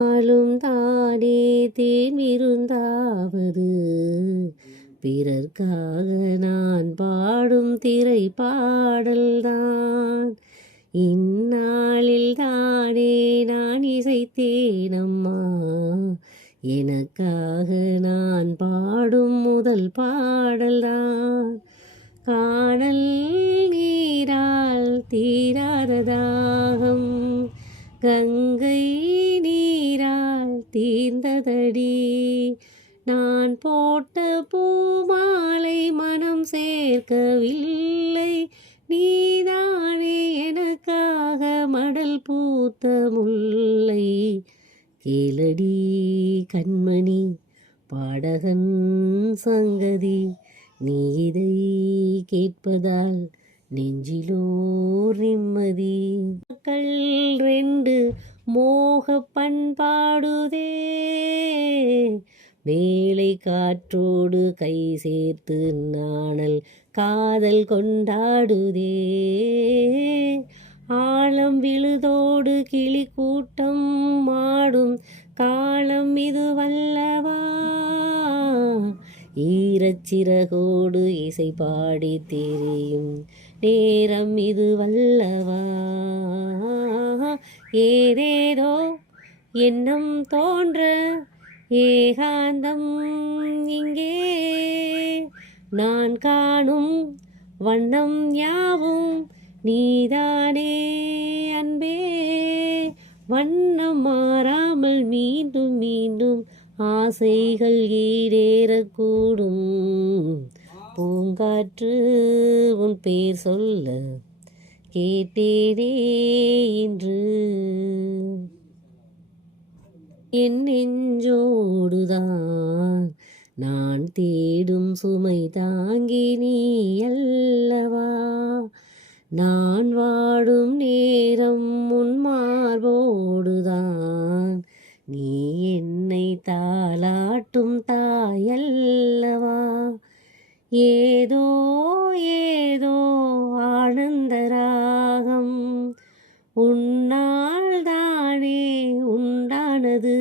ஆளும் தானே தேன்விருந்தாவது பிறர்க்காக நான் பாடும் திரை பாடல்தான். இந்நாளில் தானே நான் இசைத்தேனம்மா, எனக்காக நான் பாடும் முதல் பாடல்தான். காணல் நீரால் தீராத தாகம் கங்கை நீரால் தீர்ந்ததடி. நான் போட்ட பூமாலை மனம் சேர்க்கவில்லை, நீதானே எனக்காக மடல் பூத்த முல்லை. கேளடி கண்மணி பாடகன் சங்கதி, நீ இதை கேட்பதால் நெஞ்சிலோர் நிம்மதி. மக்கள் ரெண்டு மோக பண்பாடுதே, மேலை காற்றோடு கை சேர்த்து நாணல் காதல் கொண்டாடுதே. ஆழம் விழுதோடு கிளி கூட்டம் மாடும் காலம் இது வல்லவா, ஈரச்சிறகோடு இசை பாடி தெரியும் நேரம் இது வல்லவா. ஏதேதோ எண்ணம் தோன்ற ஏகாந்தம் இங்கே, நான் காணும் வண்ணம் யாவும் நீதானே அன்பே. வண்ணம் மாறாமல் மீண்டும் மீண்டும் ஆசைகள் ஈடேறக்கூடும். பூங்காற்று உன் பேர் சொல்ல கேட்டேனே இன்று, என் நெஞ்சோடுதான் நான் தேடும் சுமை தாங்கி நீ அல்லவா. நான் வாடும் நேரம் உன் மார்போடுதான், நீ என்னை தாலாட்டும் தாயல்லவா. ஏதோ ஏதோ ஆனந்த ராகம் உன்னால் தானே உண்டானது.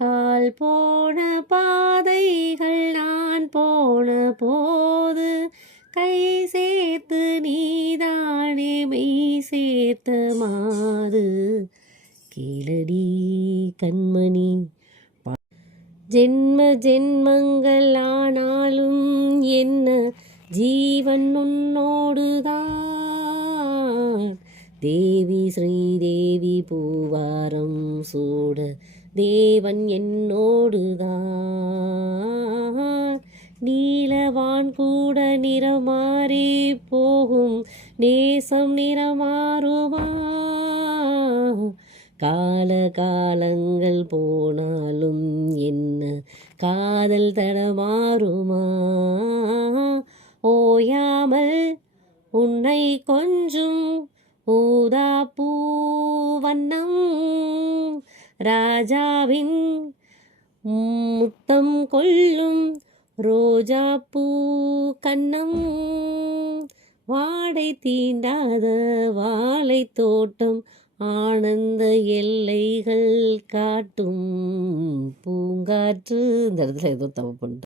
கால் போன பாதைகள் நான் போன போது கை சேர்த்து நீதானே மெய் சேர்த்த மாது. கேளடி கண்மணி ஜென்ம ஜென்மங்கள் ஆனாலும் என்ன ஜீவன் உன்னோடுதான். தேவி ஸ்ரீதேவி பூவாரம் சூட தேவன் என்னோடுதான். நீலவான் கூட நிறமாறி போகும் நேசம் நிறமாறுமா. கால காலங்கள் போனாலும் என்ன காதல் தடமாறுமா. ஓயாமல் உன்னை கொஞ்சும் ஊதா பூ வண்ணம், ராஜாவின் முத்தம் கொள்ளும் ரோஜா பூ கண்ணம். வாடை தீண்டாத வாழை தோட்டம் ஆனந்த எல்லைகள் காட்டும் பூங்காற்று. இந்த இடத்துல ஏதோ தப்பு பண்ணிட்டேன்.